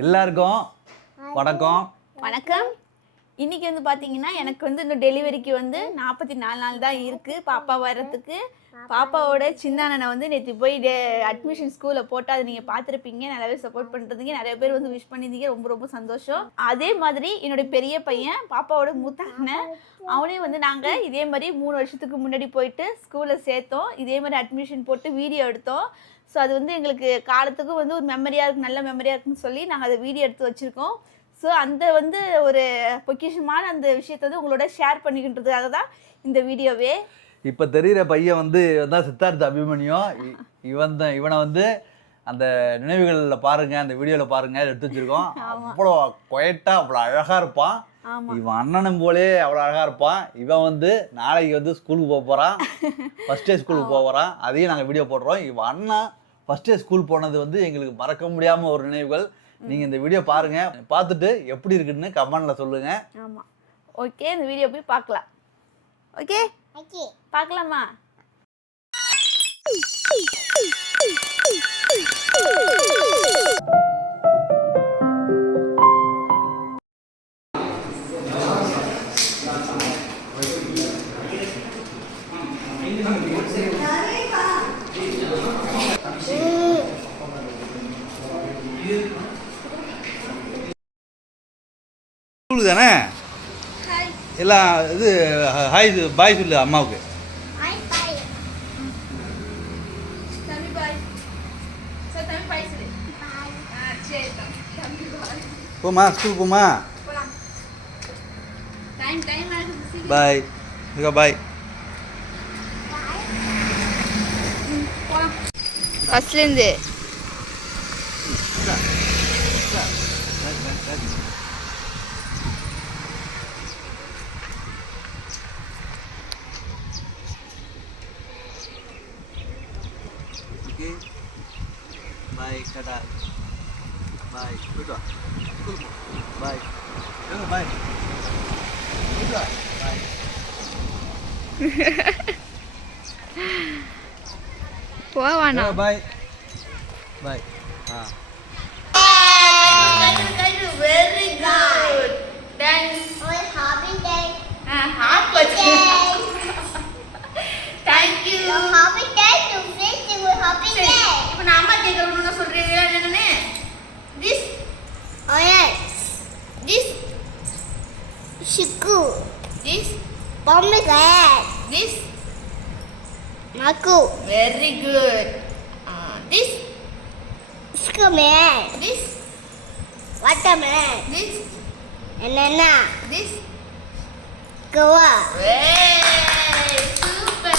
எல்லாருக்கும் வணக்கம். வணக்கம். இன்னைக்கு வந்து பார்த்தீங்கன்னா எனக்கு வந்து இன்னும் டெலிவரிக்கு வந்து 44 நாள் தான் இருக்குது பாப்பா வர்றதுக்கு. பாப்பாவோட சின்ன அண்ணனை வந்து நேற்று போய் அட்மிஷன் ஸ்கூலில் போட்டு அதை நீங்கள் பார்த்துருப்பீங்க. நல்லாவே சப்போர்ட் பண்ணுறதுங்க. நிறைய பேர் வந்து விஷ் பண்ணியிருந்தீங்க. ரொம்ப ரொம்ப சந்தோஷம். அதே மாதிரி என்னுடைய பெரிய பையன் பாப்பாவோட மூத்த அண்ணன் அவனையும் வந்து நாங்கள் இதே மாதிரி 3 வருஷத்துக்கு முன்னாடி போயிட்டு ஸ்கூலில் சேர்த்தோம். இதே மாதிரி அட்மிஷன் போட்டு வீடியோ எடுத்தோம். ஸோ அது வந்து எங்களுக்கு காலத்துக்கும் வந்து ஒரு மெமரியாக இருக்குது, நல்ல மெமரியாக இருக்குன்னு சொல்லி நாங்கள் அதை வீடியோ எடுத்து வச்சுருக்கோம். ஸோ அந்த வந்து ஒரு பொக்கிஷமான அந்த விஷயத்தை வந்து உங்களோட ஷேர் பண்ணிக்கின்றதுக்காக தான் இந்த வீடியோவே. இப்போ தெரிகிற பையன் வந்து தான் சித்தார்த்த அபிமன்யும். இவனை வந்து அந்த நினைவுகளில் பாருங்க, அந்த வீடியோவில் பாருங்க எடுத்து வச்சிருக்கோம். அவ்வளோ குவைட்டாக அவ்வளோ அழகாக இருப்பான். இவன் அண்ணனும் போலே அவ்வளோ அழகாக இருப்பான். இவன் வந்து நாளைக்கு வந்து ஸ்கூலுக்கு போக போகிறான். ஃபஸ்ட் டே ஸ்கூலுக்கு போக போகிறான். அதையும் நாங்கள் வீடியோ போடுறோம். இவன் அண்ணன் ஃபஸ்ட் டே ஸ்கூல் போனது வந்து எங்களுக்கு மறக்க முடியாமல் ஒரு நினைவுகள். நீங்கள் இந்த வீடியோ பாருங்கள், பார்த்துட்டு எப்படி இருக்குன்னு கமெண்டில் சொல்லுங்கள். ஆமாம், ஓகே. இந்த வீடியோ போய் பார்க்கலாம். ஓகே பார்க்கலாமா? ஸ்கூலுக்கு தானே எல்லாம் இது ஹாய் பாய் சொல்லு அம்மாவுக்கு. போமா ஸ்கூல் போமா. பாய் பாய். ஃபஸ்ட்லேருந்து Bye, Kada. Bye. Good. Bye. Bye. Good. Bye. போவானா? Bye. Bye. Very good. Thanks. Happy day. Happy day. Thank you. Happy day to wish you a happy day. இப்போ நான் அம்மா கேக்குறேன்னு சொல்றீங்க என்னன்னு? This. Oh yes. This. Shiku. This. Pomegranate. This. Maku. Very good. This. Skuman. This. Watermelon. This. Banana. This. Goa. Hey, super.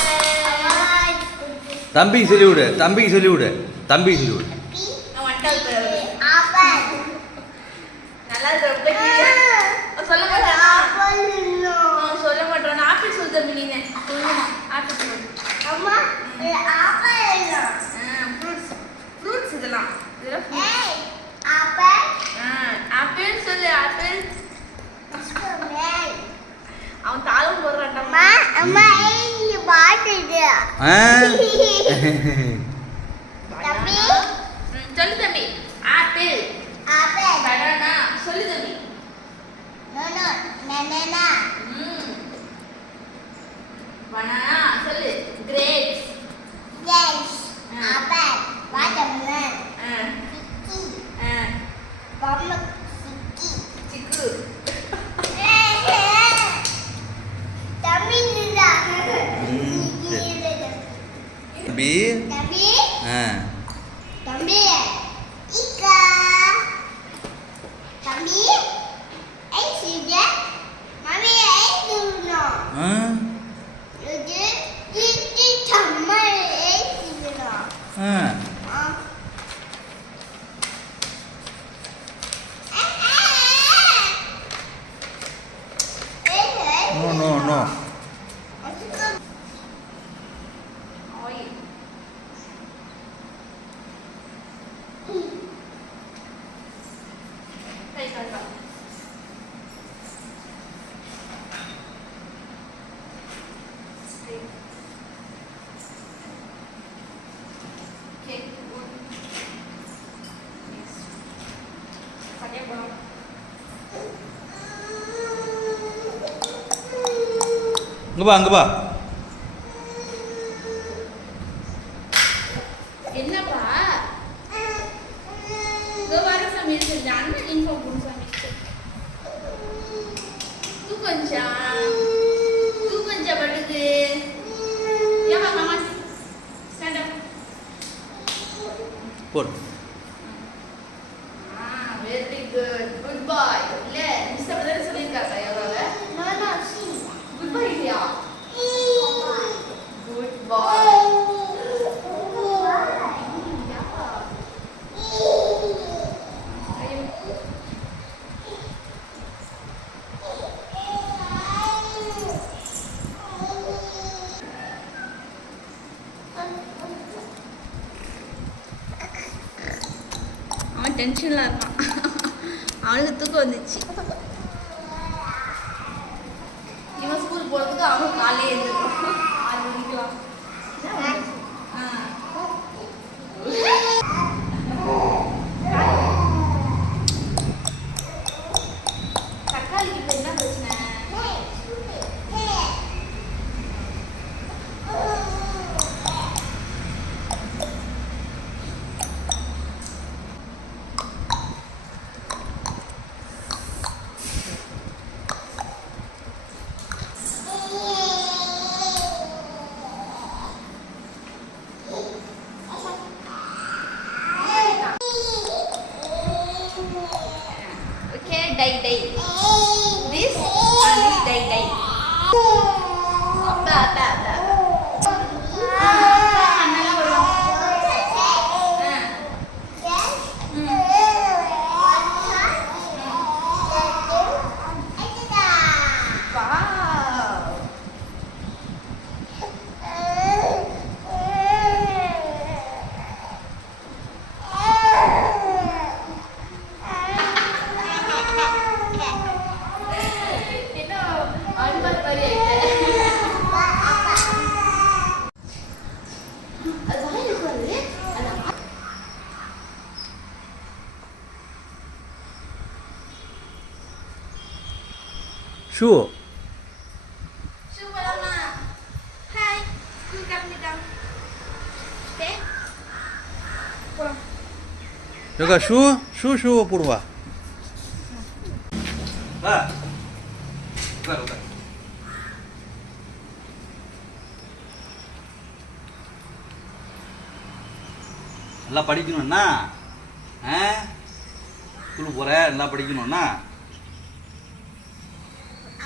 தம்பிக்கு சொல்லி விடு. தம்பிக்கு சொல்லி விடு. நான் வண்டால் Apple. நல்லா இருக்கு. சொல்ல மாட்டேன். சொல்ல மாட்டேன். நான் ஆப்பிள் சொல்ல தம்பி நீங்க. சொல்லுங்க. ஆப்பிள் சொல்லு. அம்மா, apple இல்ல. ஃப்ரூட்ஸ் இதெல்லாம். Hey, apple. ஆப்பிள் சொல்லு. ஆப்பிள். Skuman. அவன் தாளம் போடுறான்டா. அம்மா ஏய் பாட்டுது. தம்பி. சொல்லு தம்பி. ஆப்பிள். Apple. பனானா. சொல்லு தம்பி. No, banana. பனானா சொல்லு. Grapes. Yes. Apple. Watermelon. Sticky. Pomegranate. சிக்கு. தம்பி நில்லா. தம்பி தம்பி. ஆ தம்பி. இக்கா. தம்பி. ஏய் சிஜ. மம்மி ஏய் துனோ. ஆ இது சம்மா ஏய் சிஜனா. ஆ நோ ஆயில். கை காட்டா. Okay, good. Next. அங்கே வா என்னப்பா வர சமையல் செஞ்ச அண்ணன் இன்ஃபார்ம் பண்ண சமையல் தூ கொஞ்சம் பட்டுக்கு ஏமா மாமா ஸ்டாண்ட் அப் போடு. வெரி குட் பாய் இல்ல மிஸ் அப்பதான் சொல்லியிருக்காங்க எவ்வளவு No, no, she. குட் பாய் இல்லையா Bye. குட் பாய் அவன் டென்ஷன்ல இருக்கான் அவனுக்கு தூக்கம் வந்துச்சு இவன் ஸ்கூல் போறதுக்கு அவன் காலையே எழுந்திருக்கான் 6 மணிக்கெல்லாம் தக்காளிக்கு இப்ப என்ன பிரச்சனை okay die this and this die அப்பா அண்ணெல்லாம் வருவாங்க ஷூ போலாமா ஹாய் ஸ்கூல் கிளம்பிட்டான் போலாம் யோகா ஷூ போடுவா வா உட்கார் நல்லா படிக்கணும்னா ஸ்கூலுக்கு போகிற நல்லா படிக்கணும்னா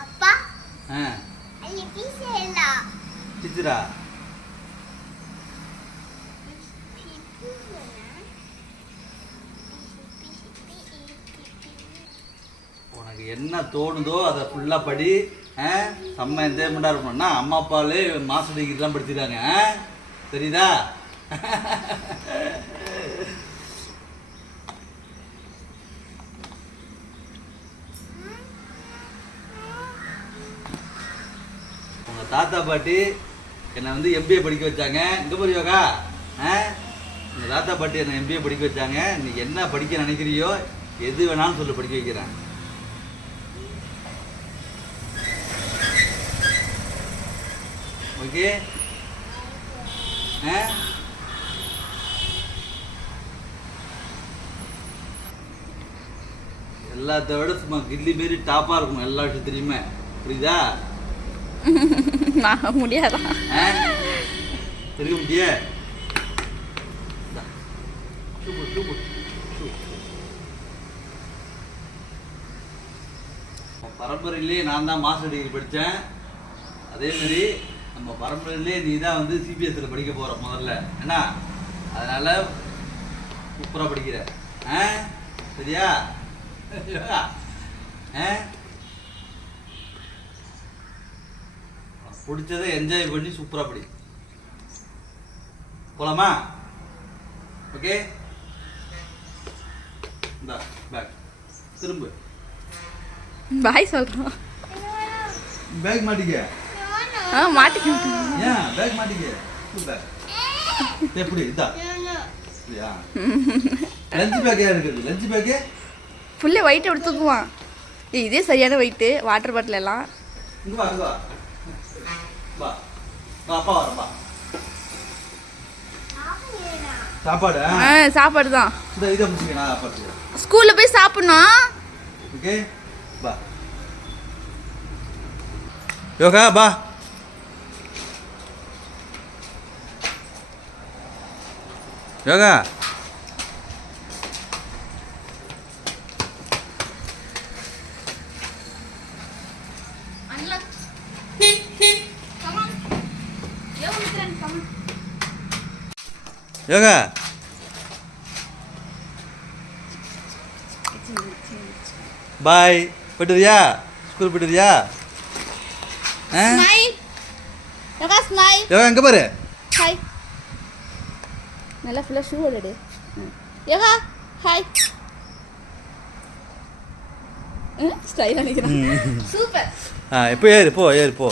அப்பா ஆ ஐ பீசேலா சித்திரா உனக்கு என்ன தோணுதோ அதை ஃபுல்லாக படி செம்ம என்ஜாய்மெண்ட்டாக இருக்கணும்னா அம்மா அப்பாலே மாஸ்டர் டிகிரிலாம் படிச்சிருக்காங்க தெரியுதா உங்கள் தாத்தா பாட்டி என்னை வந்து எம்பிஏ படிக்க வச்சாங்க இங்கே போய் யோகா உங்கள் தாத்தா பாட்டி என்னை எம்பிஏ படிக்க வச்சாங்க நீ என்ன படிக்க நினைக்கிறியோ எது வேணாலும் சொல்லு படிக்க வைக்கிறேன் ஓகே எல்லாத்த விட சும்மா கில்லி மாரி டாப்பாக இருக்கும் எல்லா விஷயத்துலையுமே புரியுதா நான் முடியாதா இருக்க முடியே பரம்பரையிலே நான் தான் மாஸ்டர் டிகிரி படித்தேன் அதே மாதிரி நம்ம பரம்பரையிலே நீ தான் வந்து சிபிஎஸ்சியில் படிக்க போகிற முதல்ல என்ன அதனால சூப்பராக படிக்கிற சரியா பிடிச்சதை என்ஜாய் பண்ணி சூப்பராக படி போலாமா ஓகே இந்தா பேக் திரும்ப பாய் சொல்றோம் பேக் மாட்டிக்க மாட்டிக்கிட்டேன் ஏன் பேக் மாட்டிக்க பேக் எப்படி இதா இல்லையா லஞ்ச் பேக்கே இருக்குது லஞ்ச் பேக்கே ஃபுல்லே வெயிட் எடுத்து தூக்குவான். இதே சரியான வெயிட்டு வாட்டர் பாட்டில் எல்லாம். இங்க வா, இங்க வா. வா. வா, அப்பா வரேன், வா. சாப்பாடு சாப்பாடு தான். இதை முடிச்சுக்க, நான் சாப்பாடு. ஸ்கூலில் போய் சாப்பிட்ணும். ஓகே, பா. யோகா பா. யோகா யோகா பாய். போயிட்டுறியா? ஸ்கூல் போயிட்டுறியா? ஸ்மைல். யோகா ஸ்மைல். யோகா எங்கே பாரு. ஹாய். நல்லா ஃபுல்லாக ஷூ ஓடுடு. யோகா ஹாய். ஸ்டைலாக நிற்கிறேன். சூப்பர். இப்போ ஏறு போ, ஏறு போ.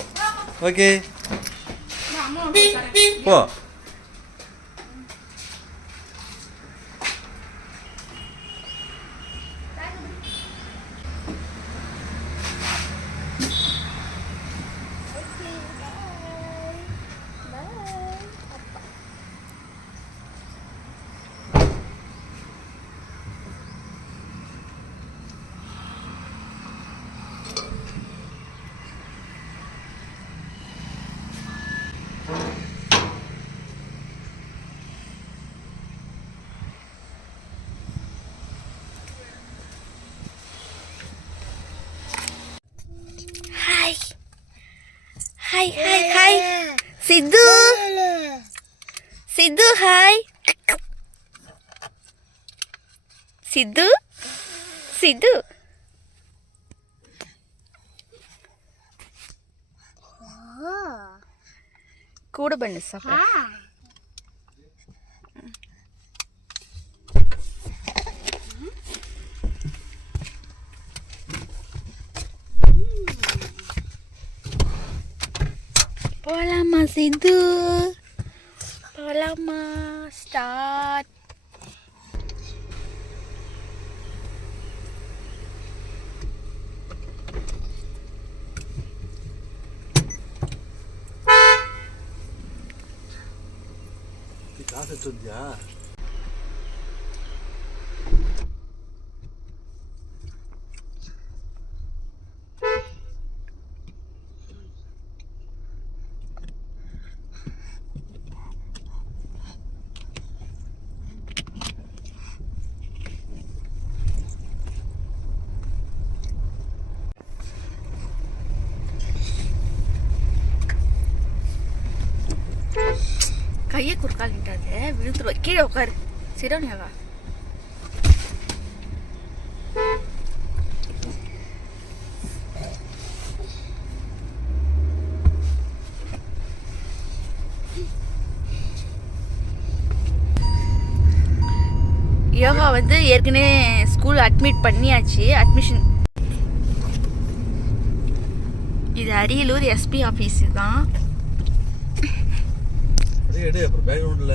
ஓகே போ. Hai, hai, hai. Sidhu. Sidhu, hai. Sidhu. Sidhu. கூட பண்ணு சாப்பிட. போலாமா சித்து? போலாமா? ஸ்டார்ட். காசு எடுத்துட்டியா? கையை குறுக்காலிட்டாது விழுந்துருவா. கீழே உட்காரு. சிரோனியாவா? யோகா வந்து ஏற்கனவே ஸ்கூல் அட்மிட் பண்ணியாச்சு. அட்மிஷன் இது அரியலூர் எஸ்பி ஆஃபீஸ் தான். எடு அப்புறம் பேக்ரவுண்டில்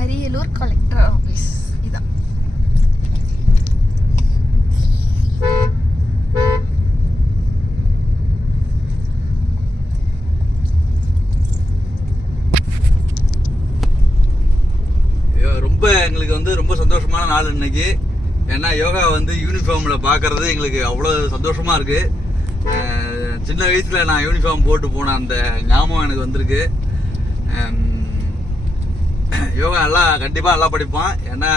அரியலூர் கலெக்டர் ஆஃபீஸ் இதான். ரொம்ப எங்களுக்கு வந்து ரொம்ப சந்தோஷமான நாள் இன்னைக்கு. ஏன்னா யோகா வந்து யூனிஃபார்மில் பார்க்கறது எங்களுக்கு அவ்வளோ சந்தோஷமாக இருக்குது. சின்ன வயசில் நான் யூனிஃபார்ம் போட்டு போன அந்த ஞாபகம் எனக்கு வந்திருக்கு. யோகா நல்லா கண்டிப்பாக நல்லா படிப்பான். ஏன்னா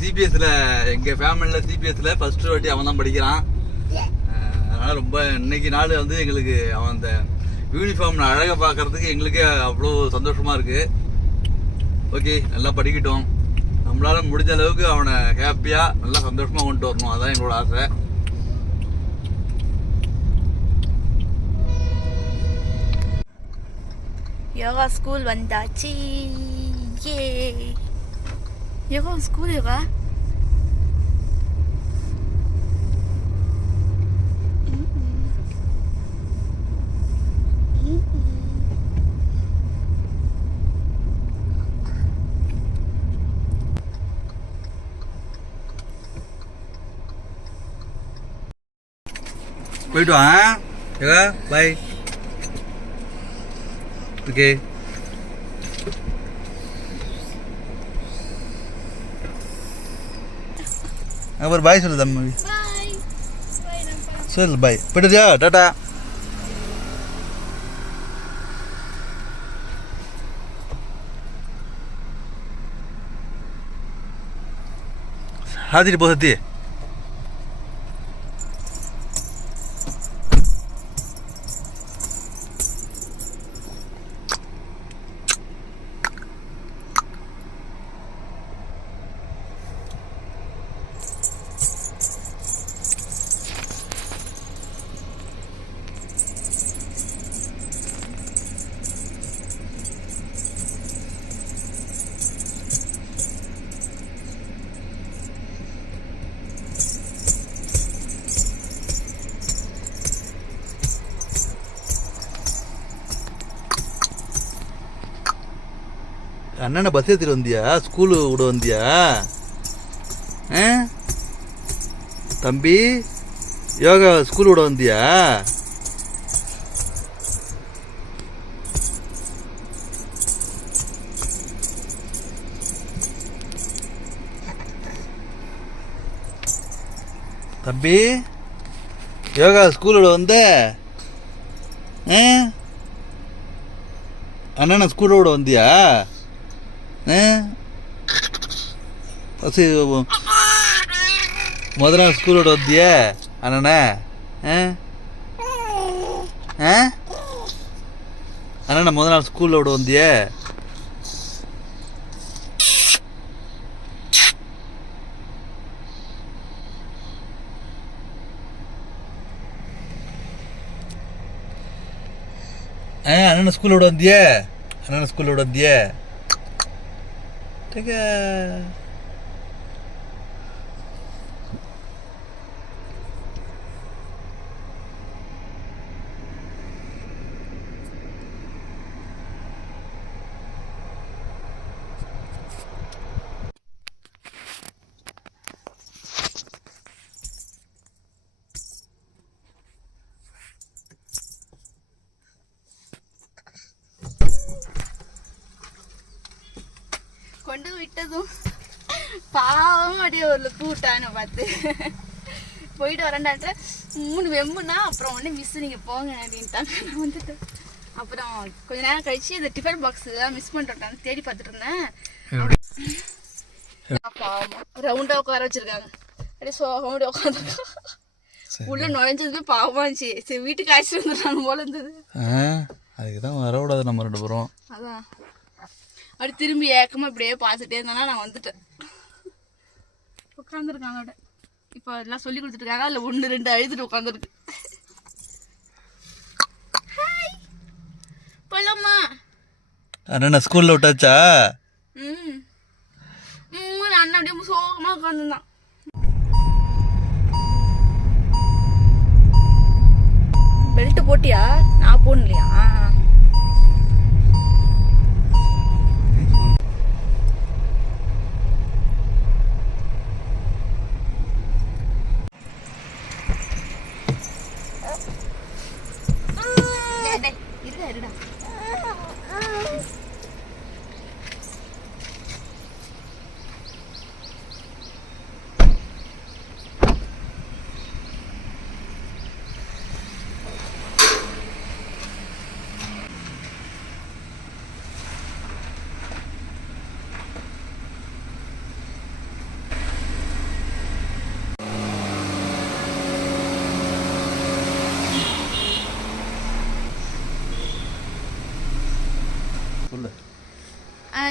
சிபிஎஸ்சியில் எங்கள் ஃபேமிலியில் சிபிஎஸ்சியில் ஃபஸ்ட்டு வாட்டி அவன் தான் படிக்கிறான். அதனால் ரொம்ப இன்னைக்கு நாள் வந்து எங்களுக்கு அவன் அந்த யூனிஃபார்மில் அழகாக பார்க்கறதுக்கு எங்களுக்கே அவ்வளோ சந்தோஷமாக இருக்குது. ஓகே, நல்லா படிக்கட்டும். நம்மளால முடிஞ்ச அளவுக்கு அவனை ஹாப்பியாக நல்லா சந்தோஷமாக கொண்டு வரணும். அதான் எங்களோட ஆசை. யோகா ஸ்கூல் வந்தாச்சு. ஏ யோகா ஸ்கூல் யோகா. போயிட்டு வா யோகா பை. ஓகே அப்புறம் பாய் சொல்லு தம்பி. சொல்லு பாய். போயிட்டுதியா? டாட்டா. हाजिर बहुत है அண்ணனை பஸ் ஏற்றிட்டு வந்தியா? ஸ்கூலு விட வந்தியா? தம்பி யோகா ஸ்கூல் விட வந்தியா? தம்பி யோகா ஸ்கூல் விட வந்த? அண்ணனை ஸ்கூல் விட வந்தியா? முத நாள் ஸ்கூலோட வந்திய அண்ணனே? அண்ணனை முத நாள் ஸ்கூலோட வந்திய? அண்ணனை ஸ்கூலோட வந்திய? அண்ணனை ஸ்கூலோட வந்திய? கொண்டு விட்டதும் பாவம் அப்படியே ஒரு கூட்டான்னு பார்த்து போயிட்டு வரேன்டாட்ட 3 வெம்புனா அப்புறம் ஒன்று மிஸ் நீங்கள் போங்க அப்படின்ட்டாங்க. நான் வந்துட்டு அப்புறம் கொஞ்ச நேரம் கழிச்சு இந்த டிஃபன் பாக்ஸ் எல்லாம் மிஸ் பண்ணிட்டோம் தேடி பார்த்துட்டு இருந்தேன். பாவம் ரவுண்டா உட்கார வச்சிருக்காங்க. அப்படியே சோகோட உட்காந்துருக்காங்க. உள்ள நுழைஞ்சதுமே பாவமா இருந்துச்சு. சரி வீட்டுக்கு அழைச்சிட்டு வந்துடுறாங்க போல இருந்தது. அதுக்குதான் வரக்கூடாது நம்ம 2 பேரும். அதான் அப்படி திரும்பி ஏக்கமா இப்படியே பார்த்துட்டே இருந்தானா நான் வந்துட்டேன். உட்காந்துருக்காங்க அவட. இப்போ எல்லாம் சொல்லி கொடுத்துருக்காங்க. அதில் 1 2 அழுதுட்டு உட்காந்துருக்கு. போலாமா? அண்ணா ஸ்கூல்ல விட்டாச்சா? அண்ணன் அப்படியே சோகமா உட்காந்துருந்தான். பெல்ட் போட்டியா? நான் போடலையா?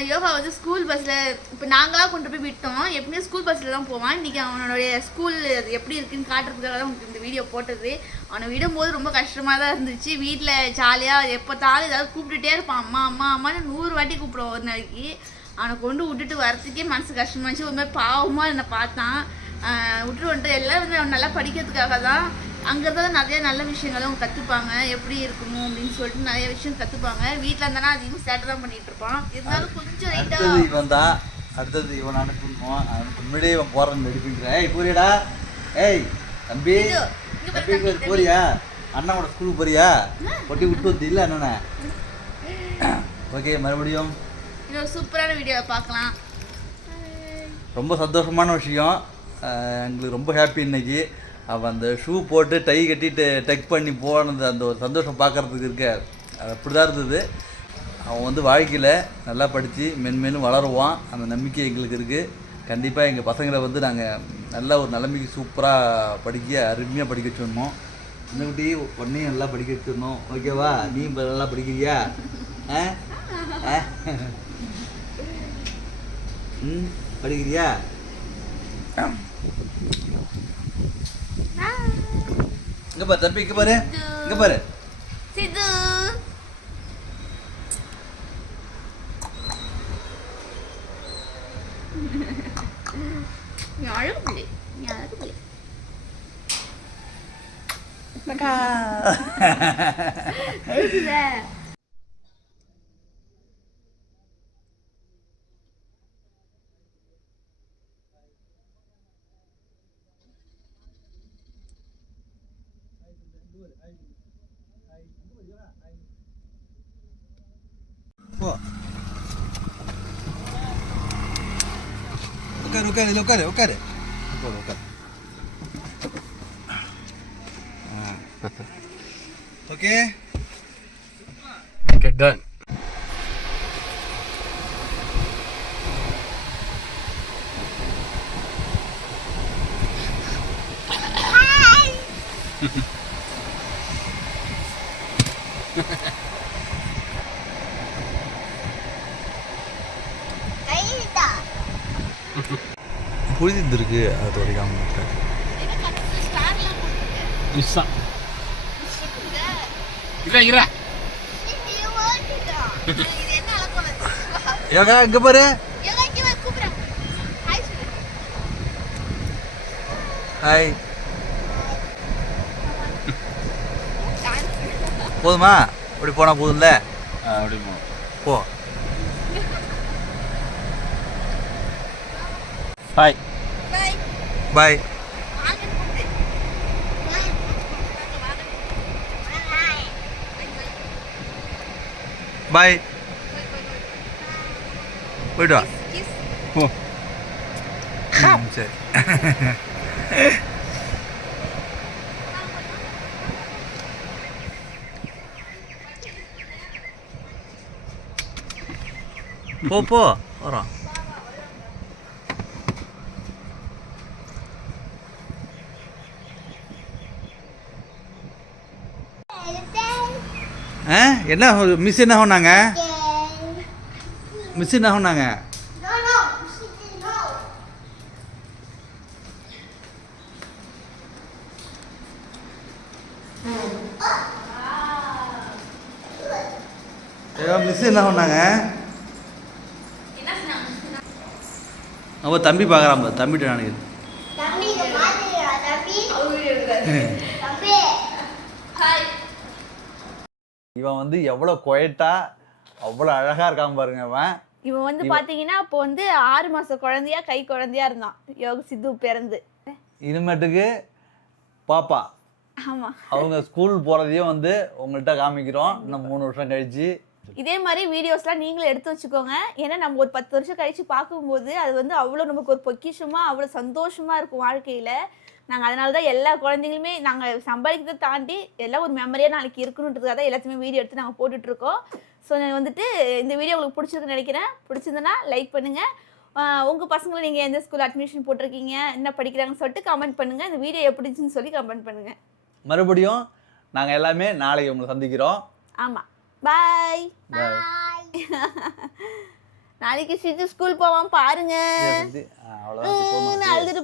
யோகா வந்து ஸ்கூல் பஸ்ஸில் இப்போ நாங்களாக கொண்டு போய் விட்டோம். எப்பவுமே ஸ்கூல் பஸ்ஸில் தான் போவான். இன்றைக்கி அவனுடைய ஸ்கூல் எப்படி இருக்குன்னு காட்டுறதுக்காக தான் உங்களுக்கு இந்த வீடியோ போட்டது. அவனை விடும்போது ரொம்ப கஷ்டமாக தான் இருந்துச்சு. வீட்டில் ஜாலியாக எப்போத்தாலும் ஏதாவது கூப்பிட்டுட்டே இருப்பான். அம்மா அம்மா அம்மான்னு 100 வாட்டி கூப்பிடுவோம் ஒரு நாளைக்கு. அவனை கொண்டு விட்டுட்டு வரத்துக்கே மனசு கஷ்டமாக இருந்துச்சு. ஒரு மாதிரி பாவமாக என்னை பார்த்தான். விட்டுட்டு வந்துட்டு எல்லாம் வந்து அவன் நல்லா படிக்கிறதுக்காக தான். அங்கே தான் நிறைய நல்ல விஷயங்களும் அவங்க கற்றுப்பாங்க. எப்படி இருக்கணும் அப்படின்னு சொல்லிட்டு நிறைய விஷயம் கற்றுப்பாங்க. வீட்டில் இருந்தானா அதிகமாக சேட்டை தான் பண்ணிகிட்டு இருப்பான். இருந்தாலும் கொஞ்சம் ரைட்டாக இவன் தான். அடுத்தது இவன் அனுப்பிடுவோம். அவனுக்கு முன்னாடியே இவன் போகிறேன்னு ரெடி பண்ணிக்கிறேன். ஏய் புரியடா? ஏய் தம்பி போறியா அண்ணாவோட ஸ்கூலுக்கு போறியா ஒட்டி விட்டு வந்து இல்லை அண்ணனை ஓகே மறுபடியும் இன்னொரு சூப்பரான வீடியோவை பார்க்கலாம். ரொம்ப சந்தோஷமான விஷயம். எங்களுக்கு ரொம்ப ஹாப்பி இன்னைக்கு. அவன் அந்த ஷூ போட்டு டை கட்டிட்டு டெக் பண்ணி போனது அந்த ஒரு சந்தோஷம் பார்க்குறதுக்கு இருக்க அது அப்படி தான் இருந்தது. அவன் வந்து வாழ்க்கையில் நல்லா படித்து மென்மேலும் வளருவான் அந்த நம்பிக்கை எங்களுக்கு இருக்குது. கண்டிப்பாக எங்கள் பசங்களை வந்து நாங்கள் நல்ல ஒரு நிலைமைக்கு சூப்பராக அருமையாக படிக்க வச்சிடணும். சின்ன குட்டி உடனே நல்லா படிக்க வச்சிடணும். ஓகேவா? நீ இப்போ நல்லா படிக்கிறியா? படிக்கிறியா? இங்கே பாரு தம்பி, இங்கே பாரு, இங்கே பாரு. சிது அழுகுது அழுகுது. உட்காரு உட்காரு உட்காரு. Okay Okay, done. கையிட்டா புரிஞ்சிருக்கு அது வரைக்கும் Isa. Ira. இது ஓடிடா இது என்ன அலக்கோல யோகா இங்கே பாரு. யோகா இங்க கூப்றா ஹாய் சொல்லு ஹாய். போதுமா? அப்படி போனால் போதும்ல? அப்படிமா. போ. Bye. Bye bye. வாங்க கூப்டு பை பாய். போயிட்டு வா. Kiss Oh. சரி. போ வரோம். என்ன மிஸ் என்ன சொன்னாங்க? மிஸ் என்ன சொன்னாங்க? நோ நோ நோ மிஸ் என்ன சொன்னாங்க? என்ன சொன்னாங்க? அவன் தம்பி பார்க்குறான். தம்பிட்டு நினைக்கிறேன். தம்பி இங்க பாத்துடா தம்பி அவர் வீடியோ எடுக்கிறாரு. தம்பி ஹாய். இவன் வந்து எவ்வளோ குவைட்டா அவ்வளோ அழகாக இருக்கான் பாருங்க. இவன் வந்து பாத்தீங்கன்னா அப்போ வந்து 6 மாச குழந்தையா கை குழந்தையா இருந்தான் யோக சித்து பிறந்து. இனிமேட்டுக்கு பாப்பா ஆமா. அவங்க ஸ்கூல் போகிறதையும் வந்து உங்கள்கிட்ட காமிக்கிறோம் இன்னும் 3 வருஷம் கழிச்சு. இதே மாதிரி வீடியோஸ்லாம் நீங்களும் எடுத்து வச்சுக்கோங்க. ஏன்னா நம்ம ஒரு 10 வருஷம் கழிச்சு பார்க்கும்போது அது வந்து அவ்வளோ நமக்கு ஒரு பொக்கிஷமா அவ்வளோ சந்தோஷமா இருக்கும் வாழ்க்கையில. நாங்கள் அதனால தான் எல்லா குழந்தைங்களுமே நாங்கள் சம்பாதிக்கிறதை தாண்டி எல்லாம் ஒரு மெமரியாக நாளைக்கு இருக்கணுன்றதுக்காக தான் எல்லாத்தையுமே வீடியோ எடுத்து நாங்கள் போட்டுட்ருக்கோம். ஸோ வந்துட்டு இந்த வீடியோ உங்களுக்கு பிடிச்சிருக்குன்னு நினைக்கிறேன். பிடிச்சிருந்தனா லைக் பண்ணுங்கள். உங்கள் பசங்களை நீங்கள் எந்த ஸ்கூல் அட்மிஷன் போட்டிருக்கீங்க, என்ன படிக்கிறாங்கன்னு சொல்லிட்டு கமெண்ட் பண்ணுங்கள். இந்த வீடியோ எப்படிச்சுன்னு சொல்லி கமெண்ட் பண்ணுங்கள். மறுபடியும் நாங்கள் எல்லாமே நாளைக்கு உங்களை சந்திக்கிறோம். ஆமாம், பாய். பாய். நாளைக்கு சித்து ஸ்கூல் போவான் பாருங்க. அவ்வளோதான். அழுதுட்டு